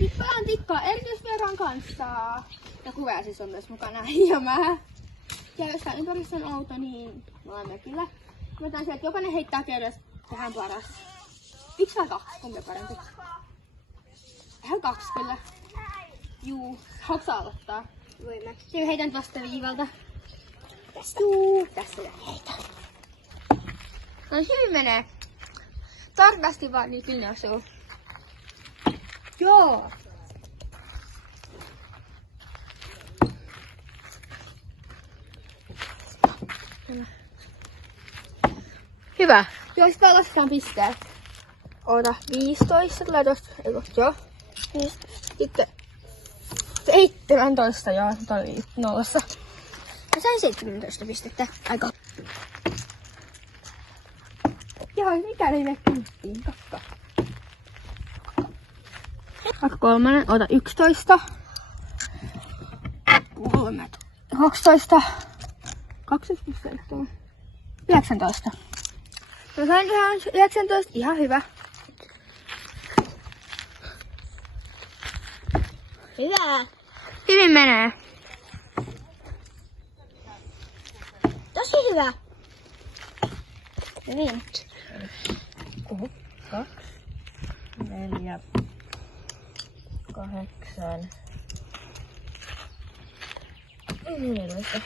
Nyt palaan tikkaa erityisvieraan kanssa. Ja kuvaa siis on myös mukana. Ja mä. Ja jos tää ympäristö on outo, niin me ollaan mökillä. Mä tämän sieltä, että jokainen heittää kerrasta tähän paras. 1 vai 2? Kumpi on parempi? Ihan 2 kyllä. Juu. Haluatko sä aloittaa? Voi mä. Ja heitän vasta viivalta. Tästä. Juu. Tässä ja heitä. No hyvin menee. Tarkasti vaan, niin kyllä ne osuu. Joo. Hyvä. Joo, sitten lasketaan pisteet. Oota, 15 tulee tosta. Eikö, joo. Sitten 17, joo, nyt oli nollassa. Mä sain 17 pistettä. Aika. Joo, mikä niille kymppiin? Kakka. Vaikka 3, oota 11. 3, 12. 12,7. 19. Mä sain ihan 19, ihan hyvä. Hyvä. Hyvin menee. Tosi hyvä. Niin. 2, 4, 8, 14.